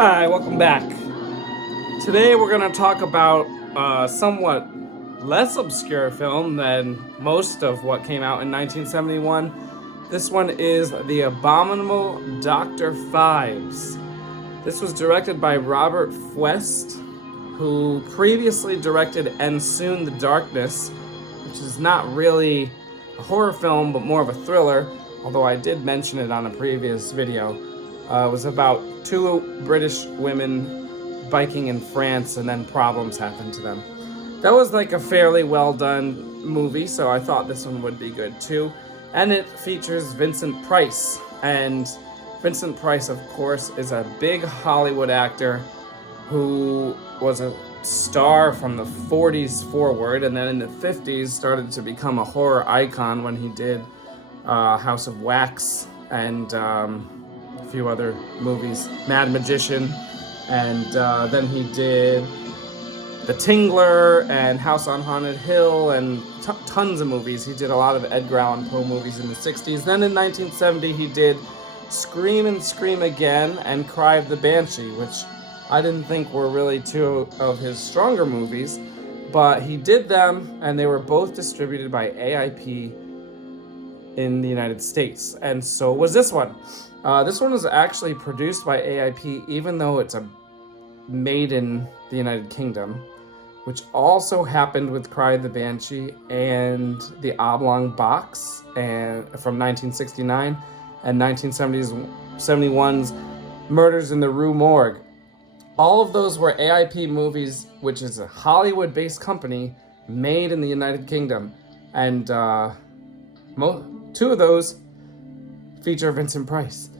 Hi, welcome back. Today we're going to talk about a somewhat less obscure film than most of what came out in 1971. This one is The Abominable Dr. Phibes. This was directed by Robert Fuest, who previously directed And Soon the Darkness, which is not really a horror film but more of a thriller, although I did mention it on a previous video. It was about two British women biking in France and then problems happened to them. That was like a fairly well done movie, so I thought this one would be good too. And it features Vincent Price. And Vincent Price, of course, is a big Hollywood actor who was a star from the 40s forward, and then in the 50s started to become a horror icon when he did House of Wax and a few other movies, Mad Magician, and then he did The Tingler and House on Haunted Hill and tons of movies. He did a lot of Edgar Allan Poe movies in the 60s. Then in 1970 he did Scream and Scream Again and Cry of the Banshee, which I didn't think were really two of his stronger movies, but he did them and they were both distributed by AIP in the United States, and so was this one. This one was actually produced by AIP, even though it's made in the United Kingdom, which also happened with Cry of the Banshee and The Oblong Box from 1969 and 1971's Murders in the Rue Morgue. All of those were AIP movies, which is a Hollywood-based company made in the United Kingdom, and two of those feature Vincent Price.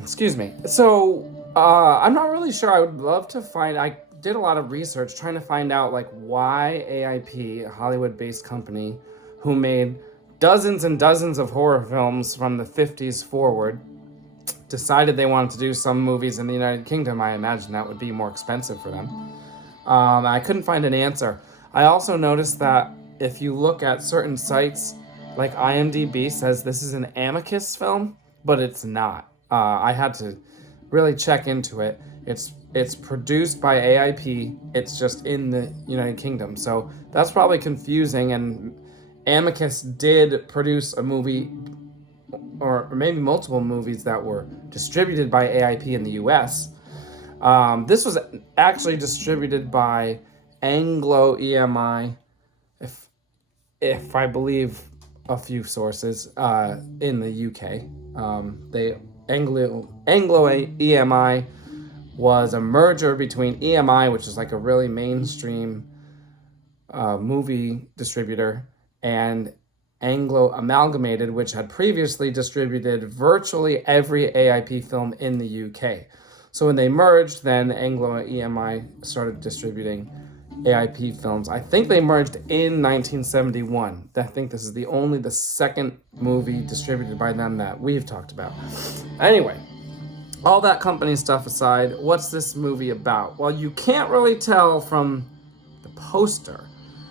Excuse me. So I'm not really sure. I would love to I did a lot of research trying to find out like why AIP, a Hollywood-based company who made dozens and dozens of horror films from the 50s forward, decided they wanted to do some movies in the United Kingdom. I imagine that would be more expensive for them. I couldn't find an answer. I also noticed that if you look at certain sites, like IMDb says this is an Amicus film, but it's not. I had to really check into it. It's produced by AIP. It's just in the United Kingdom, so that's probably confusing. And Amicus did produce a movie, or maybe multiple movies that were distributed by AIP in the US. This was actually distributed by Anglo EMI, if I believe a few sources in the UK. Anglo EMI was a merger between EMI, which is like a really mainstream movie distributor, and Anglo Amalgamated, which had previously distributed virtually every AIP film in the UK. So when they merged, then Anglo EMI started distributing AIP films. I think they merged in 1971. I think this is the second movie distributed by them that we've talked about. Anyway, all that company stuff aside, what's this movie about? Well, you can't really tell from the poster.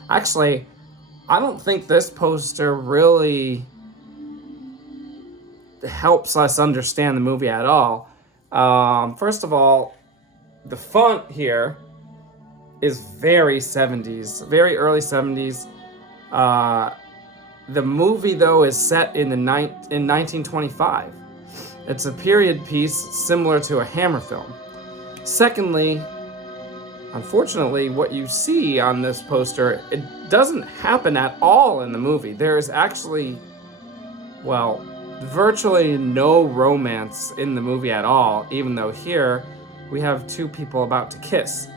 Actually, I don't think this poster really helps us understand the movie at all. First of all, the font here is very 70s, very early 70s. The movie, though, is set in 1925. It's a period piece similar to a Hammer film. Secondly, unfortunately, what you see on this poster, it doesn't happen at all in the movie. There is actually, virtually no romance in the movie at all, even though here we have two people about to kiss.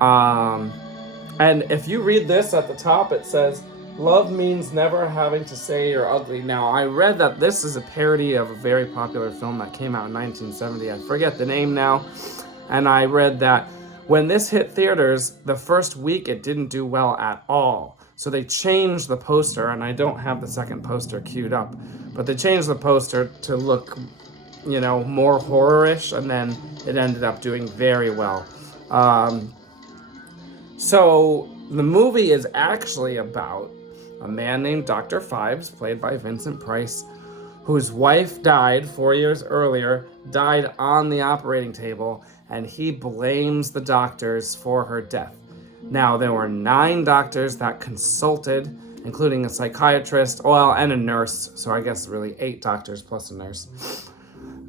And if you read this at the top, it says, "Love means never having to say you're ugly." Now, I read that this is a parody of a very popular film that came out in 1970. I forget the name now. And I read that when this hit theaters, the first week it didn't do well at all. So they changed the poster, and I don't have the second poster queued up, but they changed the poster to look, more horror-ish, and then it ended up doing very well. So the movie is actually about a man named Dr. Phibes, played by Vincent Price, whose wife died 4 years earlier, died on the operating table, and he blames the doctors for her death. Now, there were 9 doctors that consulted, including a psychiatrist, and a nurse, so I guess really 8 doctors plus a nurse.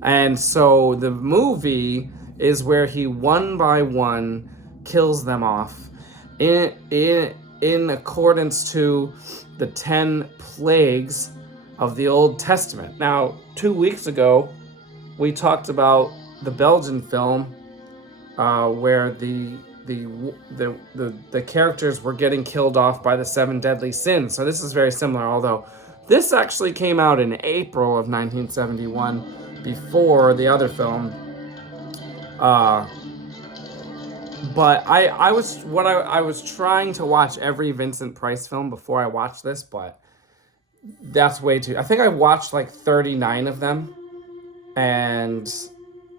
And so the movie is where he one by one kills them off in accordance to the 10 plagues of the Old Testament. Now, 2 weeks ago, we talked about the Belgian film where the characters were getting killed off by the 7 deadly sins. So this is very similar, although this actually came out in April of 1971 before the other film. But I was trying to watch every Vincent Price film before I watched this, but that's way too. I think I watched like 39 of them, and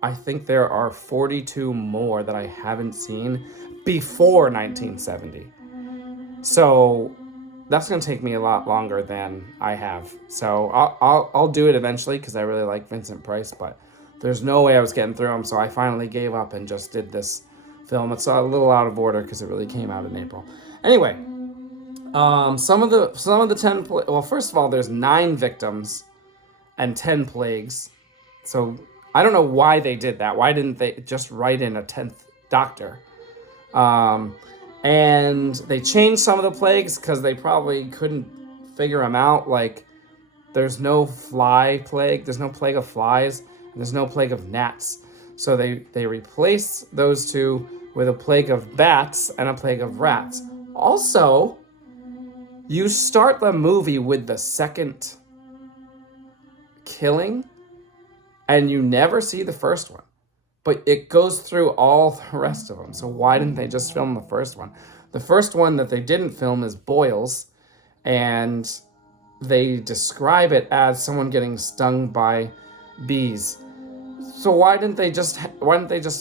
I think there are 42 more that I haven't seen before 1970. So that's gonna take me a lot longer than I have. So I'll do it eventually because I really like Vincent Price, but there's no way I was getting through them, so I finally gave up and just did this film. It's a little out of order because it really came out in April. Anyway, some of the 10 well, first of all, there's 9 victims and 10 plagues. So I don't know why they did that. Why didn't they just write in a 10th doctor? And they changed some of the plagues because they probably couldn't figure them out. Like, there's no fly plague, there's no plague of flies, and there's no plague of gnats. So they replace those 2 with a plague of bats and a plague of rats. Also, you start the movie with the second killing, and you never see the first one. But it goes through all the rest of them. So why didn't they just film the first one? The first one that they didn't film is boils, and they describe it as someone getting stung by bees. So why didn't they just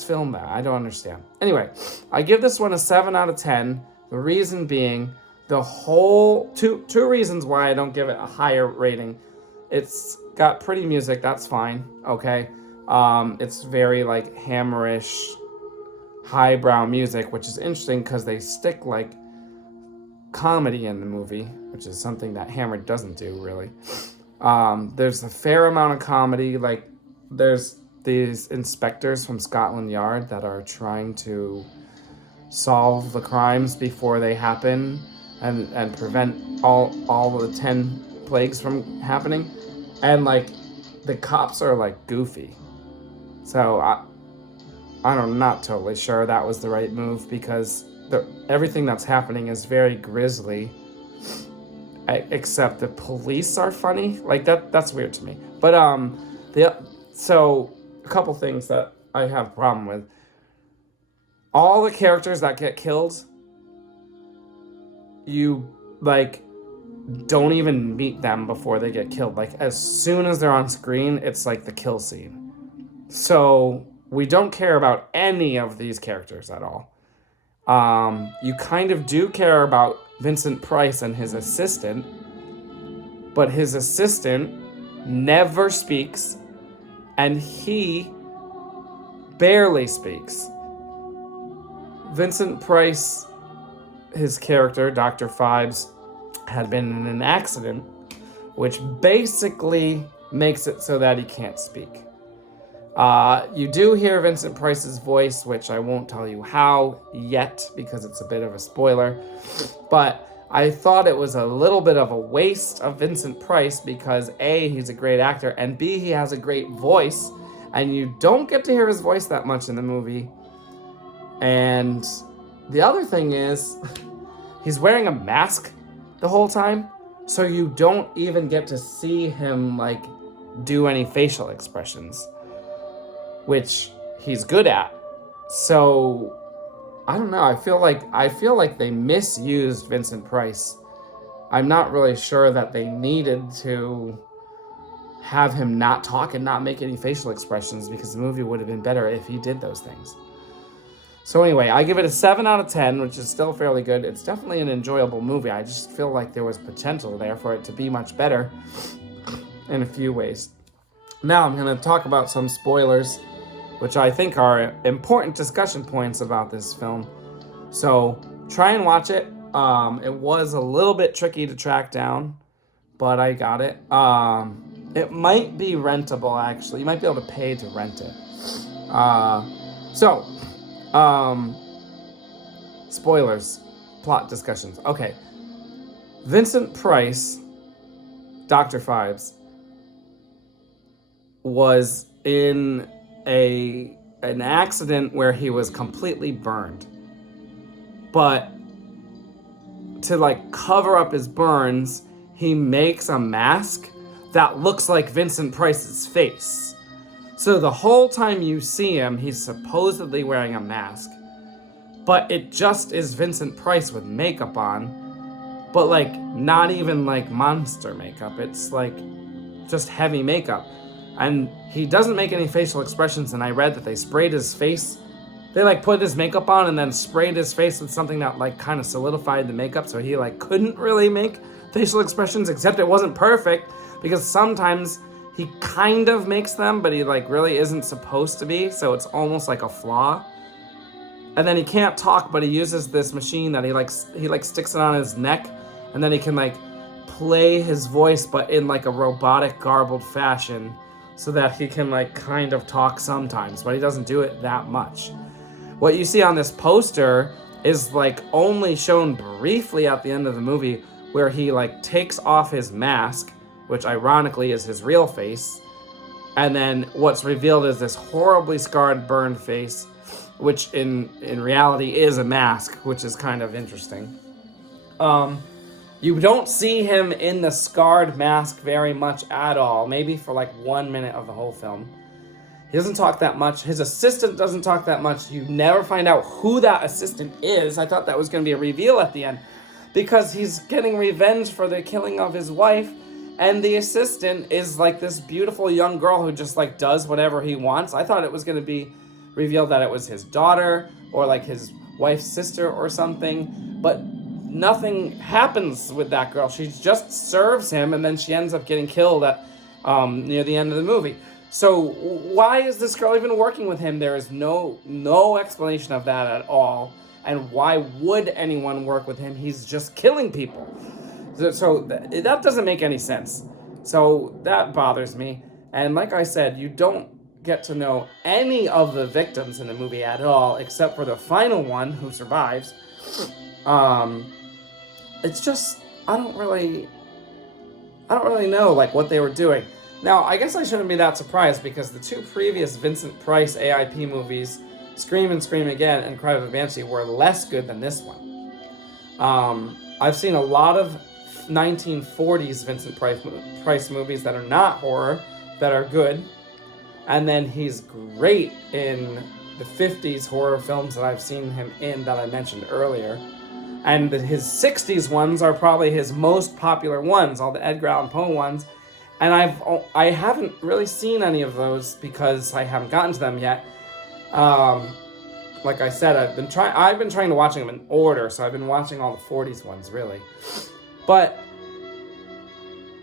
film that? I don't understand. Anyway, I give this one a 7 out of 10. The reason being, two reasons why I don't give it a higher rating. It's got pretty music, that's fine, okay? It's very like hammerish, highbrow music, which is interesting because they stick like comedy in the movie, which is something that Hammer doesn't do really. There's a fair amount of comedy. Like, there's these inspectors from Scotland Yard that are trying to solve the crimes before they happen and prevent all of the 10 plagues from happening. And like, the cops are like goofy. So I'm not totally sure that was the right move because everything that's happening is very grisly, except the police are funny. Like, that's weird to me. But so a couple things that I have a problem with. All the characters that get killed, you like don't even meet them before they get killed. Like, as soon as they're on screen, it's like the kill scene. So we don't care about any of these characters at all. You kind of do care about Vincent Price and his assistant, but his assistant never speaks, and he barely speaks. Vincent Price, his character, Dr. Phibes, had been in an accident, which basically makes it so that he can't speak. You do hear Vincent Price's voice, which I won't tell you how yet because it's a bit of a spoiler, but I thought it was a little bit of a waste of Vincent Price because A, he's a great actor, and B, he has a great voice, and you don't get to hear his voice that much in the movie. And the other thing is, he's wearing a mask the whole time, so you don't even get to see him like do any facial expressions, which he's good at. So I don't know, I feel like they misused Vincent Price. I'm not really sure that they needed to have him not talk and not make any facial expressions because the movie would have been better if he did those things. So anyway, I give it a 7 out of 10, which is still fairly good. It's definitely an enjoyable movie. I just feel like there was potential there for it to be much better. in a few ways. Now I'm going to talk about some spoilers, which I think are important discussion points about this film. So try and watch it. It was a little bit tricky to track down, but I got it. It might be rentable, actually. You might be able to pay to rent it. Spoilers, plot discussions. Okay. Vincent Price, Dr. Phibes, was in an accident where he was completely burned. But to like cover up his burns, he makes a mask that looks like Vincent Price's face. So the whole time you see him, he's supposedly wearing a mask. But it just is Vincent Price with makeup on, but like not even like monster makeup. It's like just heavy makeup. And he doesn't make any facial expressions, and I read that they sprayed his face. They like put his makeup on and then sprayed his face with something that like kind of solidified the makeup, so he like couldn't really make facial expressions, except it wasn't perfect, because sometimes he kind of makes them, but he like really isn't supposed to be, so it's almost like a flaw. And then he can't talk, but he uses this machine that he sticks it on his neck, and then he can like play his voice, but in like a robotic, garbled fashion, so that he can like kind of talk sometimes, but he doesn't do it that much. What you see on this poster is like only shown briefly at the end of the movie, where he like takes off his mask, which ironically is his real face, and then what's revealed is this horribly scarred, burned face, which in reality is a mask, which is kind of interesting. You don't see him in the scarred mask very much at all, maybe for like 1 minute of the whole film. He doesn't talk that much. His assistant doesn't talk that much. You never find out who that assistant is. I thought that was going to be a reveal at the end, because he's getting revenge for the killing of his wife, and the assistant is like this beautiful young girl who just like does whatever he wants. I thought it was going to be revealed that it was his daughter or like his wife's sister or something, but nothing happens with that girl. She just serves him, and then she ends up getting killed at near the end of the movie. So why is this girl even working with him? There is no explanation of that at all. And why would anyone work with him? He's just killing people. So that doesn't make any sense. So that bothers me. And like I said, you don't get to know any of the victims in the movie at all, except for the final one who survives. It's just, I don't really know like what they were doing. Now, I guess I shouldn't be that surprised, because the two previous Vincent Price AIP movies, Scream and Scream Again and Cry of a Banshee, were less good than this one. I've seen a lot of 1940s Vincent Price movies that are not horror, that are good. And then he's great in the 50s horror films that I've seen him in that I mentioned earlier. And his 60s ones are probably his most popular ones, all the Edgar Allan Poe ones. And I haven't really seen any of those because I haven't gotten to them yet. Like I said, I've been trying to watch them in order, so I've been watching all the 40s ones, really. But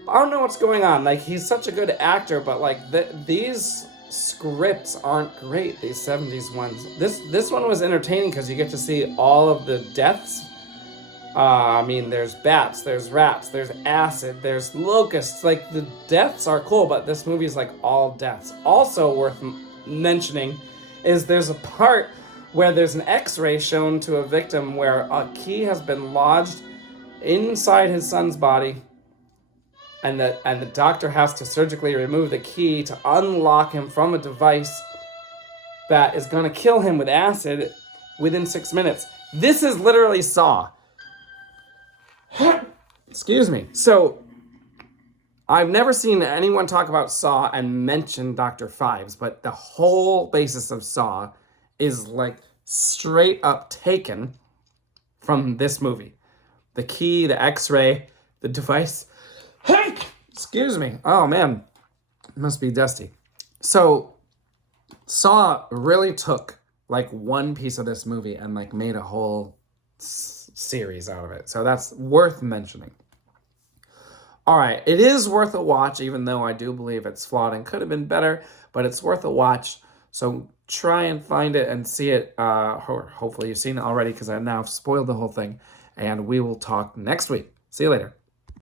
I don't know what's going on. Like, he's such a good actor, but like these scripts aren't great, these 70s ones. This one was entertaining because you get to see all of the deaths. I mean, there's bats, there's rats, there's acid, there's locusts. Like, the deaths are cool, but this movie is like all deaths. Also worth mentioning is there's a part where there's an x-ray shown to a victim where a key has been lodged inside his son's body, and the doctor has to surgically remove the key to unlock him from a device that is going to kill him with acid within 6 minutes. This is literally Saw. Excuse me. So, I've never seen anyone talk about Saw and mention Dr. Phibes, but the whole basis of Saw is like straight up taken from this movie. The key, the x-ray, the device. Excuse me. Oh man, it must be dusty. So, Saw really took like one piece of this movie and like made a whole series out of it. So that's worth mentioning. All right, it is worth a watch, even though I do believe it's flawed and could have been better, but it's worth a watch. So try and find it and see it. Hopefully you've seen it already because I now spoiled the whole thing. And we will talk next week. See you later.